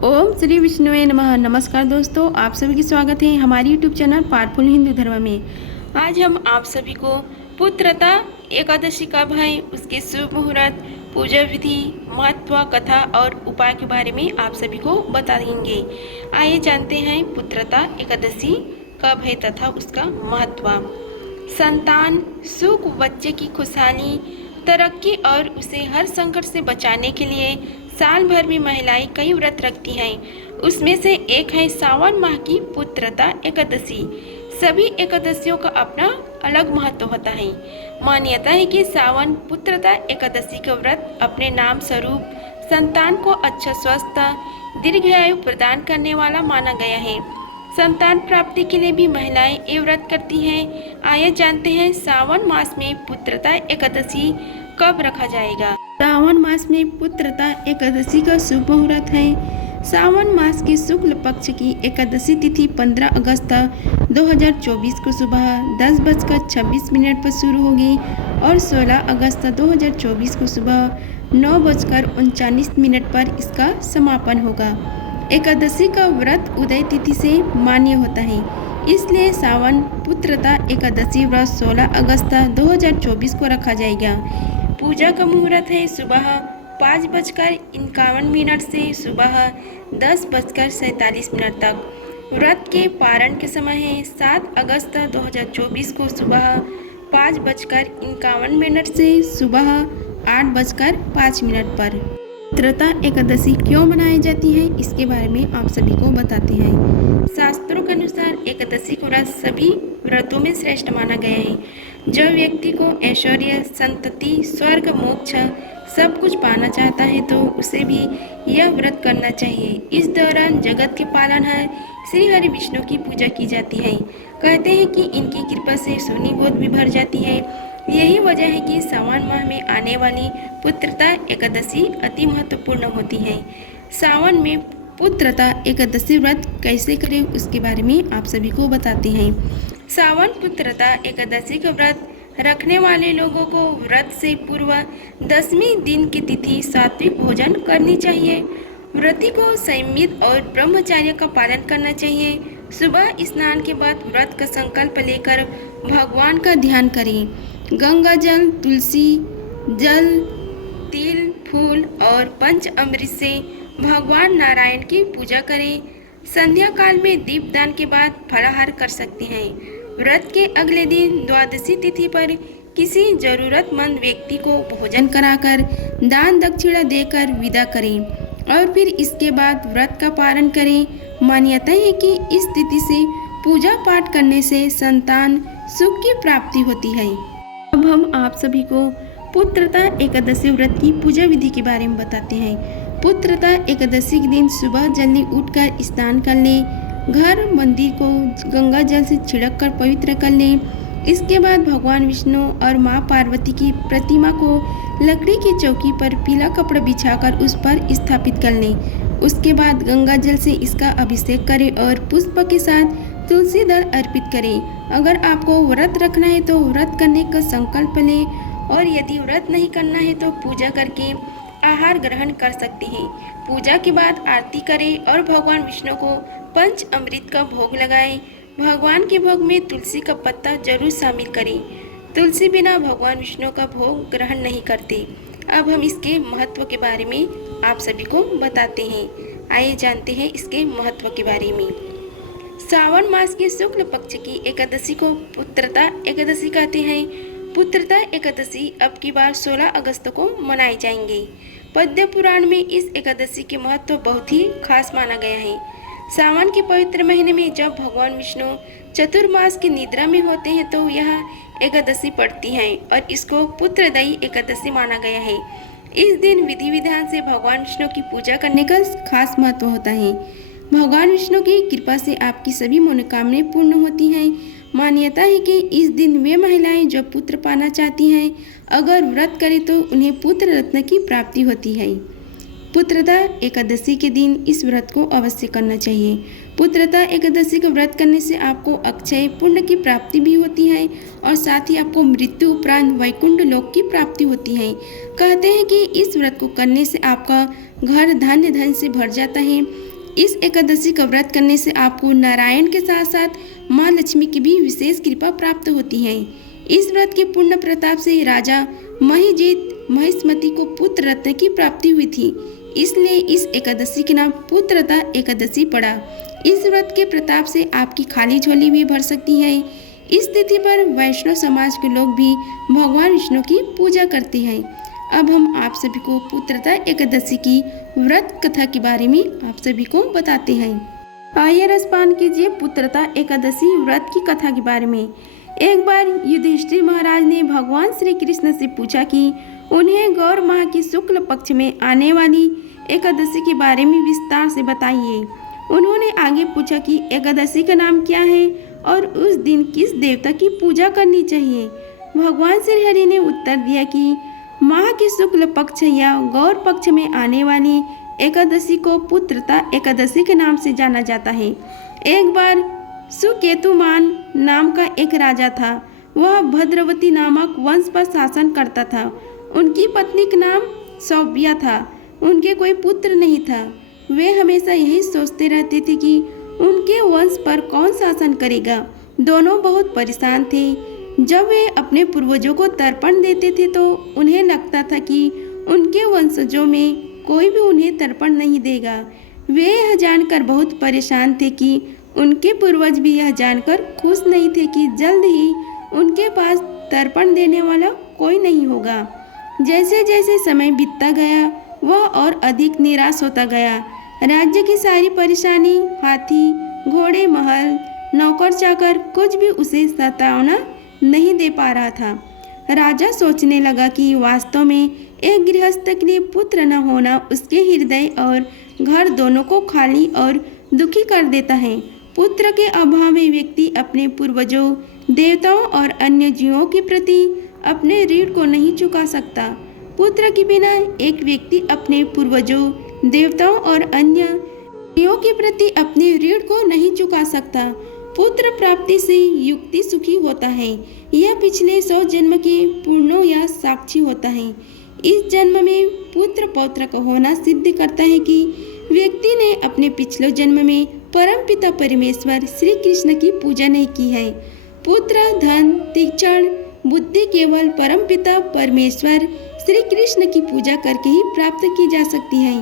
ओम श्री विष्णुवे नमः। नमस्कार दोस्तों, आप सभी की स्वागत है हमारी यूट्यूब चैनल पावरफुल हिंदू धर्म में। आज हम आप सभी को पुत्रता एकादशी कब है, उसके शुभ मुहूर्त, पूजा विधि, महत्व, कथा और उपाय के बारे में आप सभी को बता देंगे। आइए जानते हैं पुत्रता एकादशी कब है तथा उसका महत्व। संतान, सुख, बच्चे की खुशहाली, तरक्की और उसे हर संकट से बचाने के लिए साल भर में महिलाएं कई व्रत रखती हैं। उसमें से एक है सावन माह की पुत्रता एकादशी। सभी एकादशियों का अपना अलग महत्व होता है। मान्यता है कि सावन पुत्रता एकादशी का व्रत अपने नाम स्वरूप संतान को अच्छा स्वस्थ दीर्घायु प्रदान करने वाला माना गया है। संतान प्राप्ति के लिए भी महिलाएं ये व्रत करती हैं। आइए जानते हैं सावन मास में पुत्रता एकादशी कब रखा जाएगा। सावन मास में पुत्रता एकादशी का शुभ मुहूर्त है। सावन मास की शुक्ल पक्ष की एकादशी तिथि 15 अगस्त 2024 को सुबह 10:26 पर शुरू होगी और 16 अगस्त 2024 को सुबह 9:39 पर इसका समापन होगा। एकादशी का व्रत उदय तिथि से मान्य होता है, इसलिए सावन पुत्रता एकादशी व्रत 16 अगस्त 2024 को रखा जाएगा। पूजा का मुहूर्त है सुबह 5:51 से सुबह 10:47 तक। व्रत के पारण के समय है 7 अगस्त 2024 को सुबह 5:51 से सुबह 8:05 पर। पुत्रता एकादशी क्यों मनाई जाती है, इसके बारे में आप सभी को बताते हैं। शास्त्रों के अनुसार एकादशी को व्रत सभी व्रतों में श्रेष्ठ माना गया है। जो व्यक्ति को ऐश्वर्य, संतति, स्वर्ग, मोक्ष सब कुछ पाना चाहता है तो उसे भी यह व्रत करना चाहिए। इस दौरान जगत के पालनहार श्री हरि विष्णु की पूजा की जाती है। कहते हैं कि इनकी कृपा से सोनी गोद भी भर जाती है। यही वजह है कि सावन माह में आने वाली पुत्रता एकादशी अति महत्वपूर्ण होती है। सावन में पुत्रता एकादशी व्रत कैसे करें उसके बारे में आप सभी को बताते हैं। सावन पुत्रता एकादशी का व्रत रखने वाले लोगों को व्रत से पूर्व 10वें दिन की तिथि सात्विक भोजन करनी चाहिए। व्रती को संयमित और ब्रह्मचर्य का पालन करना चाहिए। सुबह स्नान के बाद व्रत का संकल्प लेकर भगवान का ध्यान करें। गंगा जल, तुलसी जल, तिल, फूल और पंच अमृत से भगवान नारायण की पूजा करें। संध्या काल में दीपदान के बाद फलाहार कर सकते हैं। व्रत के अगले दिन द्वादशी तिथि पर किसी जरूरतमंद व्यक्ति को भोजन कराकर दान दक्षिणा देकर विदा करें और फिर इसके बाद व्रत का पारण करें। मान्यता है कि इस तिथि से पूजा पाठ करने से संतान सुख की प्राप्ति होती है। अब हम आप सभी को पुत्रता एकादशी व्रत की पूजा विधि के बारे में बताते हैं। पुत्रता एकादशी के दिन सुबह जल्दी उठकर स्नान कर लें। घर मंदिर को गंगा जल से छिड़क कर पवित्र कर लें। इसके बाद भगवान विष्णु और माँ पार्वती की प्रतिमा को लकड़ी की चौकी पर पीला कपड़ा बिछाकर उस पर स्थापित कर लें। उसके बाद गंगा जल से इसका अभिषेक करें और पुष्प के साथ तुलसी दल अर्पित करें। अगर आपको व्रत रखना है तो व्रत करने का संकल्प लें और यदि व्रत नहीं करना है तो पूजा करके आहार ग्रहण कर सकते हैं। पूजा के बाद आरती करें और भगवान विष्णु को पंच अमृत का भोग लगाएं। भगवान के भोग में तुलसी का पत्ता जरूर शामिल करें। तुलसी बिना भगवान विष्णु का भोग ग्रहण नहीं करते। अब हम इसके महत्व के बारे में आप सभी को बताते हैं। आइए जानते हैं इसके महत्व के बारे में। सावन मास की शुक्ल पक्ष की एकादशी को पुत्रता एकादशी कहते हैं। पुत्रता एकादशी अब की बार 16 अगस्त को मनाई जाएंगे। पद्म पुराण में इस एकादशी के महत्व बहुत ही खास माना गया है। सावन के पवित्र महीने में जब भगवान विष्णु चतुर्मास की निद्रा में होते हैं तो यह एकादशी पड़ती है और इसको पुत्रदायी एकादशी माना गया है। इस दिन विधि विधान से भगवान विष्णु की पूजा करने का खास महत्व होता है। भगवान विष्णु की कृपा से आपकी सभी मनोकामनाएं पूर्ण होती हैं। मान्यता है कि इस दिन वे महिलाएं जो पुत्र पाना चाहती हैं अगर व्रत करें तो उन्हें पुत्र रत्न की प्राप्ति होती है। पुत्रदा एकादशी के दिन इस व्रत को अवश्य करना चाहिए। पुत्रदा एकादशी का व्रत करने से आपको अक्षय पुण्य की प्राप्ति भी होती है और साथ ही आपको मृत्यु उपरांत वैकुंठ लोक की प्राप्ति होती है। कहते हैं कि इस व्रत को करने से आपका घर धान्य धन से भर जाता है। इस एकादशी का व्रत करने से आपको नारायण के साथ साथ माँ लक्ष्मी की भी विशेष कृपा प्राप्त होती है। इस व्रत के पुण्य प्रताप से राजा महिष्मति को पुत्र रत्न की प्राप्ति हुई थी, इसलिए इस एकादशी के नाम पुत्रदा एकादशी पड़ा। इस व्रत के प्रताप से आपकी खाली झोली भी भर सकती है। इस तिथि पर वैष्णव समाज के लोग भी भगवान विष्णु की पूजा करते हैं। अब हम आप सभी को पुत्रदा एकादशी की व्रत कथा के बारे में आप सभी को बताते हैं। आइए रसपान कीजिए पुत्रदा एकादशी व्रत की कथा के बारे में। एक बार युधिष्ठिर महाराज ने भगवान श्री कृष्ण से पूछा कि उन्हें गौर माह की शुक्ल पक्ष में आने वाली एकादशी के बारे में विस्तार से बताइए। उन्होंने आगे पूछा कि एकादशी का नाम क्या है और उस दिन किस देवता की पूजा करनी चाहिए। भगवान श्री हरि ने उत्तर दिया कि माह के शुक्ल पक्ष या गौर पक्ष में आने वाली एकादशी को पुत्रदा एकादशी के नाम से जाना जाता है। एक बार सुकेतुमान नाम का एक राजा था। वह भद्रवती नामक वंश पर शासन करता था। उनकी पत्नी का नाम सौभ्या था। उनके कोई पुत्र नहीं था। वे हमेशा यही सोचते रहते थे कि उनके वंश पर कौन शासन करेगा। दोनों बहुत परेशान थे। जब वे अपने पूर्वजों को तर्पण देते थे तो उन्हें लगता था कि उनके वंशजों में कोई भी उन्हें तर्पण नहीं देगा। वे यह जानकर बहुत परेशान थे कि उनके पूर्वज भी यह जानकर खुश नहीं थे कि जल्द ही उनके पास तर्पण देने वाला कोई नहीं होगा। जैसे जैसे समय बीतता गया वह और अधिक निराश होता गया। राज्य की सारी परेशानी, हाथी, घोड़े, महल, नौकर चाकर कुछ भी उसे सतावना नहीं दे पा रहा था। राजा सोचने लगा कि वास्तव में एक गृहस्थ के लिए पुत्र न होना उसके हृदय और घर दोनों को खाली और दुखी कर देता है। पुत्र के अभाव में व्यक्ति अपने पूर्वजों, देवताओं और अन्य जीवों के प्रति अपने ऋण को नहीं चुका सकता। पुत्र के बिना एक व्यक्ति अपने पूर्वजों, देवताओं और अन्य जीवों के प्रति अपने ऋण को नहीं चुका सकता। पुत्र प्राप्ति से युक्ति सुखी होता है। यह पिछले 100 जन्म के पुण्यों या साक्षी होता है। इस जन्म में पुत्र पौत्र का होना सिद्ध करता है कि व्यक्ति ने अपने पिछले जन्म में परम पिता परमेश्वर श्री कृष्ण की पूजा नहीं की है। पुत्र, धन, तीक्ष्ण बुद्धि केवल परम पिता परमेश्वर श्री कृष्ण की पूजा करके ही प्राप्त की जा सकती है।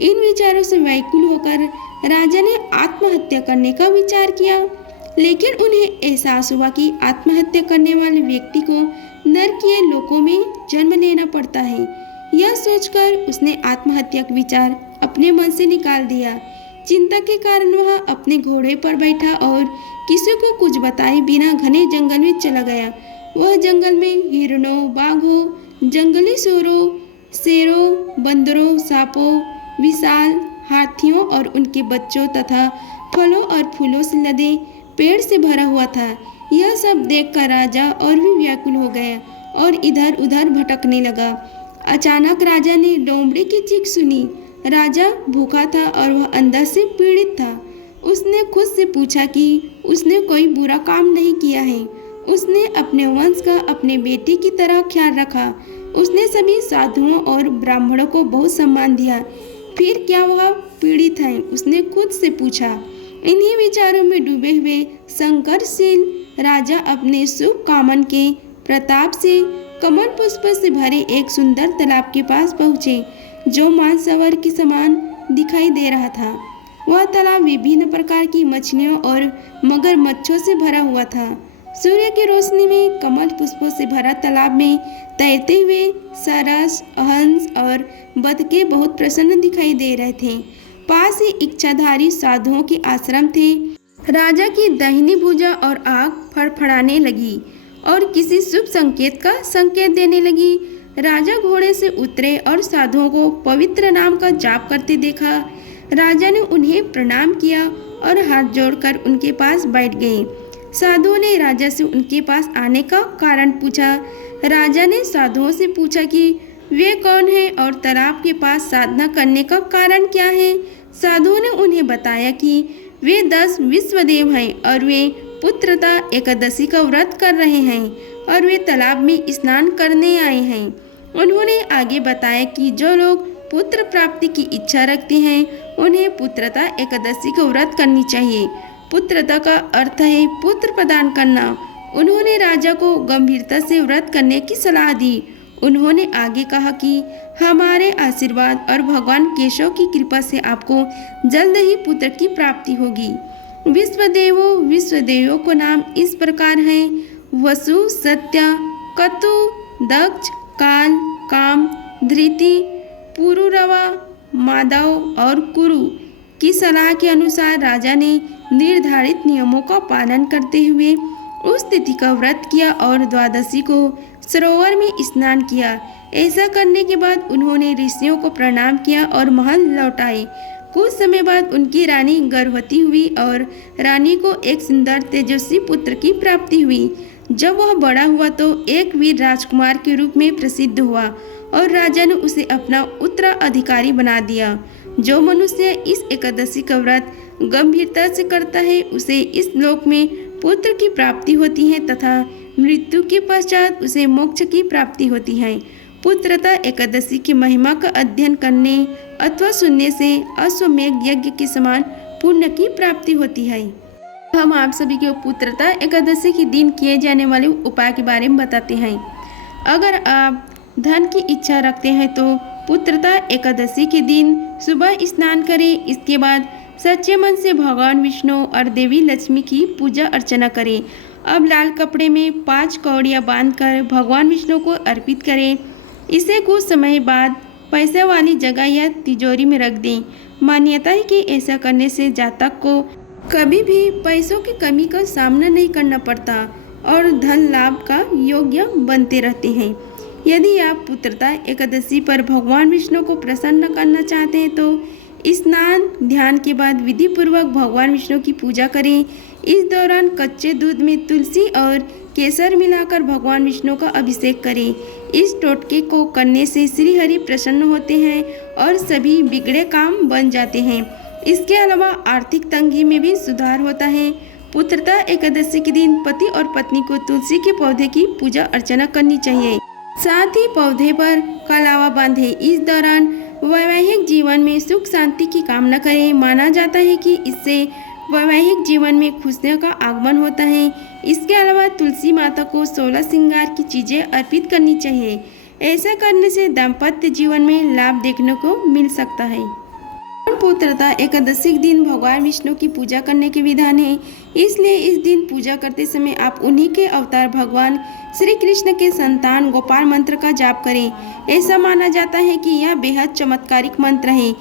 इन विचारों से व्याकुल होकर राजा ने आत्महत्या करने का विचार किया, लेकिन उन्हें एहसास हुआ कि आत्महत्या करने वाले व्यक्ति को नरकीय लोकों में जन्म लेना पड़ता है। यह सोचकर उसने आत्महत्या का विचार अपने मन से निकाल दिया। चिंता के कारण वह अपने घोड़े पर बैठा और किसी को कुछ बताए बिना घने जंगल में चला गया। वह जंगल में हिरणों, बाघों, जंगली सूरों, शेरों, बंदरों, सांपों, विशाल हाथियों और उनके बच्चों तथा फलों और फूलों से लदे पेड़ से भरा हुआ था। यह सब देखकर राजा और भी व्याकुल हो गया और इधर उधर भटकने लगा। अचानक राजा ने लोमड़ी की चीख सुनी। राजा भूखा था और वह अंदर से पीड़ित था। उसने खुद से पूछा कि उसने कोई बुरा काम नहीं किया है। उसने अपने वंश का अपने बेटे की तरह ख्याल रखा। उसने सभी साधुओं और ब्राह्मणों को बहुत सम्मान दिया। फिर क्या वह पीड़ित है? उसने खुद से पूछा। इन्हीं विचारों में डूबे हुए संघर्षशील राजा अपने शुभ कामन के प्रताप से कमल पुष्प से भरे एक सुंदर तालाब के पास पहुँचे, जो मानसरोवर के समान दिखाई दे रहा था। वह तालाब विभिन्न प्रकार की मछलियों और मगरमच्छों से भरा हुआ था। सूर्य की रोशनी में कमल पुष्पों से भरा तालाब में तैरते हुए सरस, हंस और बतखें बहुत प्रसन्न दिखाई दे रहे थे। पास ही इच्छाधारी साधुओं के आश्रम थे। राजा की दाहिनी भुजा और आँख फड़फड़ाने लगी और किसी शुभ संकेत का संकेत देने लगी। राजा घोड़े से उतरे और साधुओं को पवित्र नाम का जाप करते देखा। राजा ने उन्हें प्रणाम किया और हाथ जोड़कर उनके पास बैठ गए। साधुओं ने राजा से उनके पास आने का कारण पूछा। राजा ने साधुओं से पूछा कि वे कौन हैं और तालाब के पास साधना करने का कारण क्या है। साधुओं ने उन्हें बताया कि वे 10 विश्वदेव हैं और वे पुत्रता एकादशी का व्रत कर रहे हैं और वे तालाब में स्नान करने आए हैं। उन्होंने आगे बताया कि जो लोग पुत्र प्राप्ति की इच्छा रखते हैं उन्हें पुत्रता एकादशी का व्रत करनी चाहिए। पुत्रता का अर्थ है पुत्र प्रदान करना। उन्होंने राजा को गंभीरता से व्रत करने की सलाह दी। उन्होंने आगे कहा कि हमारे आशीर्वाद और भगवान केशव की कृपा से आपको जल्द ही पुत्र की प्राप्ति होगी। विश्वदेवों को नाम इस प्रकार हैं: वसु, सत्य, कतु, दक्ष, काल, काम, धृति, पुरुरवा, माधव और कुरु की सलाह के अनुसार राजा ने निर्धारित नियमों का पालन करते हुए उस तिथि का व्रत किया और द्वादशी को सरोवर में स्नान किया। ऐसा करने के बाद उन्होंने ऋषियों को प्रणाम किया और महल लौट आए। कुछ समय बाद उनकी रानी गर्भवती हुई और रानी को एक सुंदर तेजस्वी पुत्र की प्राप्ति हुई। जब वह बड़ा हुआ तो एक वीर राजकुमार के रूप में प्रसिद्ध हुआ और राजा ने उसे अपना उत्तराधिकारी बना दिया। जो मनुष्य इस एकादशी का व्रत गंभीरता से करता है उसे इस लोक में पुत्र की प्राप्ति होती है तथा मृत्यु के पश्चात उसे मोक्ष की प्राप्ति होती है। पुत्रता एकादशी की महिमा का अध्ययन करने अथवा सुनने से अश्वमेध यज्ञ के समान पुण्य की प्राप्ति होती है। हम आप सभी को पुत्रता एकादशी के दिन किए जाने वाले उपाय के बारे में बताते हैं। अगर आप धन की इच्छा रखते हैं तो पुत्रता एकादशी के दिन सुबह स्नान करें। इसके बाद सच्चे मन से भगवान विष्णु और देवी लक्ष्मी की पूजा अर्चना करें। अब लाल कपड़े में 5 कौड़ियाँ बांधकर भगवान विष्णु को अर्पित करें। इसे कुछ समय बाद पैसे वाली जगह या तिजोरी में रख दें। मान्यता है कि ऐसा करने से जातक को कभी भी पैसों की कमी का सामना नहीं करना पड़ता और धन लाभ का योग्य बनते रहते हैं। यदि आप पुत्रता एकादशी पर भगवान विष्णु को प्रसन्न करना चाहते हैं तो स्नान ध्यान के बाद विधि पूर्वक भगवान विष्णु की पूजा करें। इस दौरान कच्चे दूध में तुलसी और केसर मिलाकर भगवान विष्णु का अभिषेक करें। इस टोटके को करने से श्री हरि प्रसन्न होते हैं और सभी बिगड़े काम बन जाते हैं। इसके अलावा आर्थिक तंगी में भी सुधार होता है। पुत्रता एकादशी के दिन पति और पत्नी को तुलसी के पौधे की पूजा अर्चना करनी चाहिए। साथ ही पौधे पर कलावा बांधे। इस दौरान वैवाहिक जीवन में सुख शांति की कामना करें। माना जाता है कि इससे वैवाहिक जीवन में खुशियों का आगमन होता है। इसके अलावा तुलसी माता को 16 श्रृंगार की चीज़ें अर्पित करनी चाहिए। ऐसा करने से दाम्पत्य जीवन में लाभ देखने को मिल सकता है। पुत्रता एकादशी के दिन भगवान विष्णु की पूजा करने के विधान है, इसलिए इस दिन पूजा करते समय आप उन्हीं के अवतार भगवान श्री कृष्ण के संतान गोपाल मंत्र का जाप करें। ऐसा माना जाता है कि यह बेहद चमत्कारिक मंत्र है।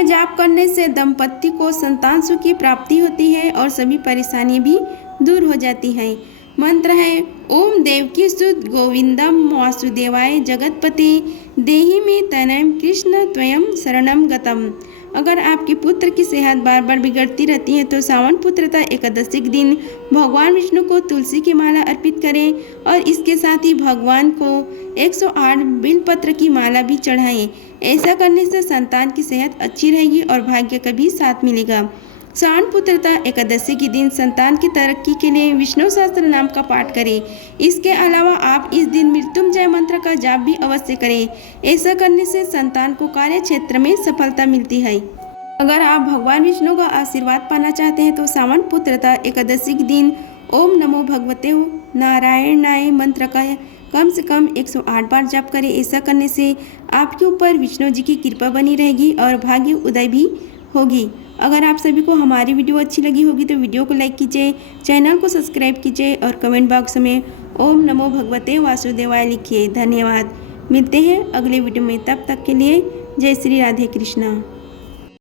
जाप करने से दंपति को संतान सुख की प्राप्ति होती है और सभी परेशानियां भी दूर हो जाती हैं। मंत्र है: ओम देवकी सुत गोविंदम वासुदेवाय जगतपति देहि में तनयम कृष्ण त्वयं शरणम गतम। अगर आपके पुत्र की सेहत बार बार बिगड़ती रहती है तो सावन पुत्रता एकादशी के दिन भगवान विष्णु को तुलसी की माला अर्पित करें और इसके साथ ही भगवान को 108 बिलपत्र की माला भी चढ़ाएं। ऐसा करने से संतान की सेहत अच्छी रहेगी और भाग्य का भी साथ मिलेगा। सावन पुत्रता एकादशी के दिन संतान की तरक्की के लिए विष्णु सहस्त्र नाम का पाठ करें। इसके अलावा आप इस दिन मृत्युंजय मंत्र का जाप भी अवश्य करें। ऐसा करने से संतान को कार्य क्षेत्र में सफलता मिलती है। अगर आप भगवान विष्णु का आशीर्वाद पाना चाहते हैं तो सावन पुत्रता एकादशी के दिन ओम नमो भगवते नारायणाय मंत्र का कम से कम 108 बार जाप करें। ऐसा करने से आपके ऊपर विष्णु जी की कृपा बनी रहेगी और भाग्य उदय भी होगी। अगर आप सभी को हमारी वीडियो अच्छी लगी होगी तो वीडियो को लाइक कीजिए, चैनल को सब्सक्राइब कीजिए और कमेंट बॉक्स में ओम नमो भगवते वासुदेवाय लिखिए। धन्यवाद। मिलते हैं अगले वीडियो में, तब तक के लिए जय श्री राधे कृष्णा।